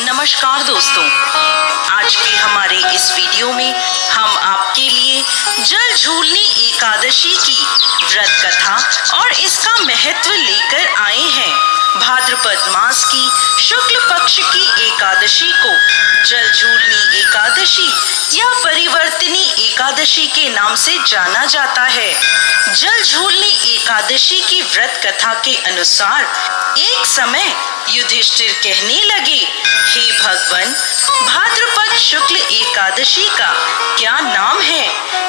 नमस्कार दोस्तों, आज के हमारे इस वीडियो में हम आपके लिए जल झूलनी एकादशी की व्रत कथा और इसका महत्व लेकर आए हैं। भाद्रपद मास की शुक्ल पक्ष की एकादशी को जल झूलनी एकादशी या परिवर्तनी एकादशी के नाम से जाना जाता है। जल झूलनी एकादशी की व्रत कथा के अनुसार एक समय युधिष्ठिर कहने लगे, हे भगवान, भाद्रपद शुक्ल एकादशी का क्या नाम है?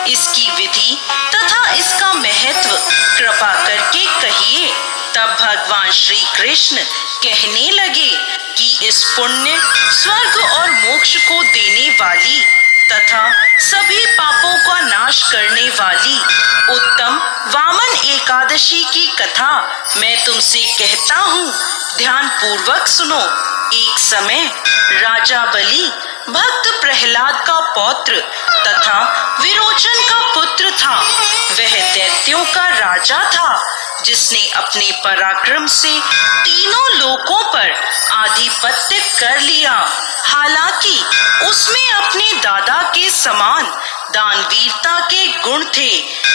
इसकी विधि तथा इसका महत्व कृपा करके कहिए। तब भगवान श्री कृष्ण कहने लगे कि इस पुण्य, स्वर्ग और मोक्ष को देने वाली तथा सभी पापों का नाश करने वाली उत्तम वामन एकादशी की कथा मैं तुमसे कहता हूँ, ध्यान पूर्वक सुनो। एक समय राजा बलि भक्त प्रहलाद का पौत्र तथा विरोचन का पुत्र था। वह दैत्यों का राजा था, जिसने अपने पराक्रम से तीनों लोकों पर आधिपत्य कर लिया। हालांकि उसमें अपने दादा के समान दानवीरता के गुण थे,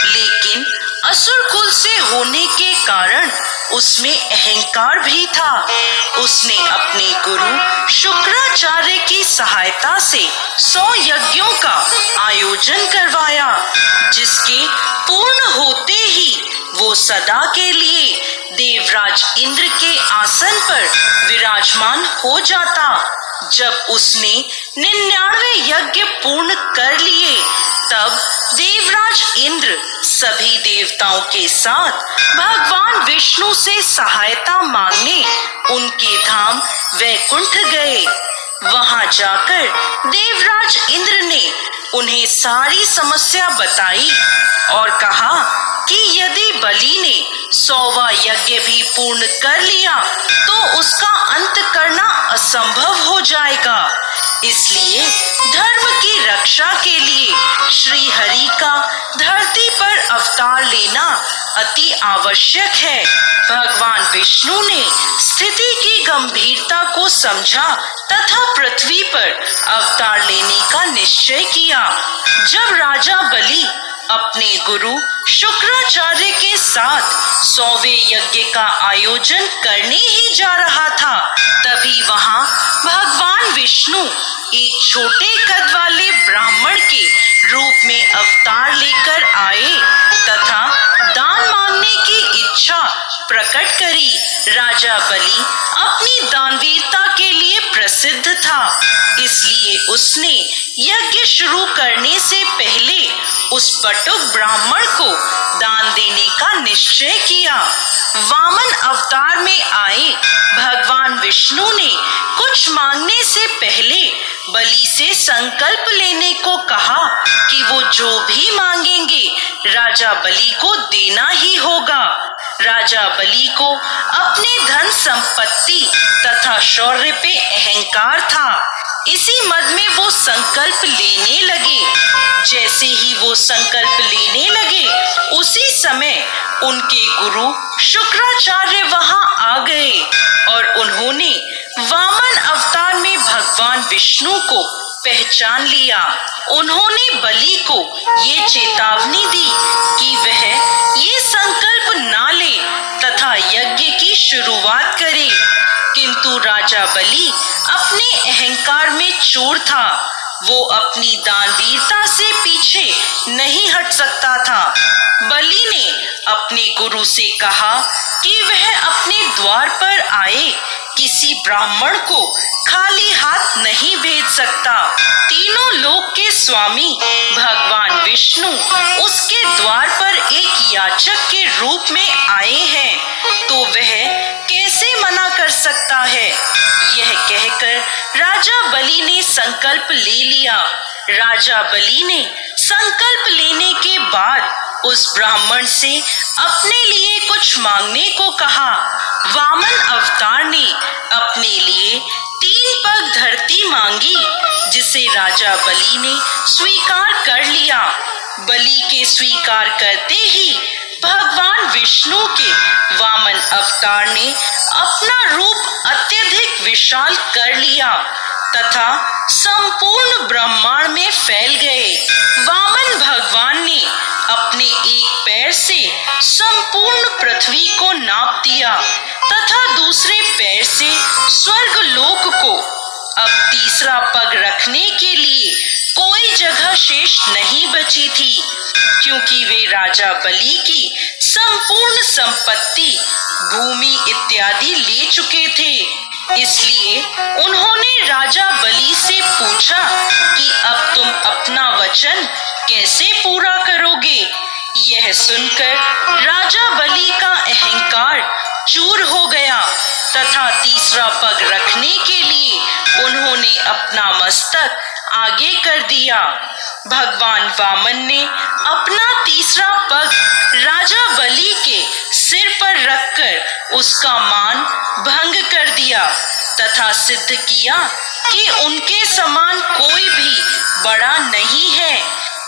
लेकिन असुर कुल से होने के कारण उसमें अहंकार भी था। उसने अपने गुरु शुक्राचार्य की सहायता से 100 यज्ञों का आयोजन करवाया, जिसके पूर्ण होते ही वो सदा के लिए देवराज इंद्र के आसन पर विराजमान हो जाता। जब उसने 99 यज्ञ पूर्ण कर लिए, तब देवराज इंद्र सभी देवताओं के साथ भगवान विष्णु से सहायता मांगने उनके धाम वैकुंठ गए। वहां जाकर देवराज इंद्र ने उन्हें सारी समस्या बताई और कहा कि यदि बलि ने 100वां यज्ञ भी पूर्ण कर लिया तो उसका अंत करना असंभव हो जाएगा। इसलिए धर्म की रक्षा के लिए श्री हरि का धरती पर अवतार लेना अति आवश्यक है। भगवान विष्णु ने स्थिति की गंभीरता को समझा तथा पृथ्वी पर अवतार लेने का निश्चय किया। जब राजा बलि अपने गुरु शुक्राचार्य के साथ 100वें यज्ञ का आयोजन करने ही जा रहा था, तभी वहां भगवान विष्णु एक छोटे कद वाले ब्राह्मण के रूप में अवतार लेकर आए तथा दान मांगने की इच्छा प्रकट करी। राजा बलि अपनी दानवीरता के लिए प्रसिद्ध था, इसलिए उसने यज्ञ शुरू करने से पहले उस बटुक ब्राह्मण को दान देने का निश्चय किया। वामन अवतार में आए भगवान विष्णु ने कुछ मांगने से पहले बलि से संकल्प लेने को कहा कि वो जो भी मांगेंगे राजा बलि को देना ही होगा। राजा बलि को अपने धन संपत्ति तथा शौर्य पे अहंकार था। इसी मद में वो संकल्प लेने लगे। जैसे ही वो संकल्प लेने लगे, उसी समय उनके गुरु शुक्राचार्य वहां आ गए और उन्होंने वामन अवतार में भगवान विष्णु को पहचान लिया। उन्होंने बलि को ये चेतावनी दी कि वह ये संकल्प ना ले तथा यज्ञ की शुरुआत करे, किंतु राजा बलि अपने अहंकार में चूर था। वो अपनी दानवीरता से पीछे नहीं हट सकता था। बलि ने अपने गुरु से कहा कि वह अपने द्वार पर आए किसी ब्राह्मण को खाली हाथ नहीं भेज सकता। तीनों लोक के स्वामी भगवान विष्णु उसके द्वार पर एक याचक के रूप में आए हैं, तो वह कैसे मना कर सकता है? यह कहकर राजा बलि ने संकल्प ले लिया। राजा बलि ने संकल्प लेने के बाद उस ब्राह्मण से अपने लिए कुछ मांगने को कहा। वामन अवतार ने अपने लिए 3 पग धरती मांगी, जिसे राजा बलि ने स्वीकार कर लिया। बलि के स्वीकार करते ही भगवान विष्णु के वामन अवतार ने अपना रूप अत्यधिक विशाल कर लिया। तथा संपूर्ण ब्रह्मांड में फैल गए। वामन भगवान ने अपने एक पैर से संपूर्ण पृथ्वी को नाप दिया तथा दूसरे पैर से स्वर्ग लोक को। अब तीसरा पग रखने के लिए कोई जगह शेष नहीं बची थी, क्योंकि वे राजा बलि की संपूर्ण संपत्ति, भूमि इत्यादि ले चुके थे। इसलिए उन्होंने राजा बलि से पूछा कि अब तुम अपना वचन कैसे पूरा करोगे। यह सुनकर राजा बलि का अहंकार चूर हो गया तथा तीसरा पग रखने के लिए उन्होंने अपना मस्तक आगे कर दिया। भगवान वामन ने अपना तीसरा पग राजा बलि के सिर पर रखकर उसका मान भंग कर दिया तथा सिद्ध किया कि उनके समान कोई भी बड़ा नहीं है।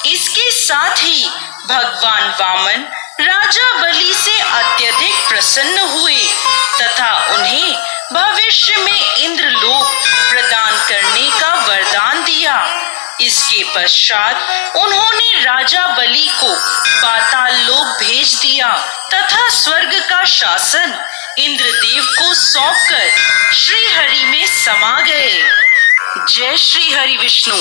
इसके साथ ही भगवान वामन राजा बलि से अत्यधिक प्रसन्न हुए तथा उन्हें भविष्य में इंद्रलोक प्रदान करने का वरदान दिया। इसके पश्चात उन्होंने राजा बलि को पाताल लोक भेज दिया तथा स्वर्ग का शासन इंद्रदेव को सौंपकर श्री हरि में समा गए। जय श्री हरि विष्णु।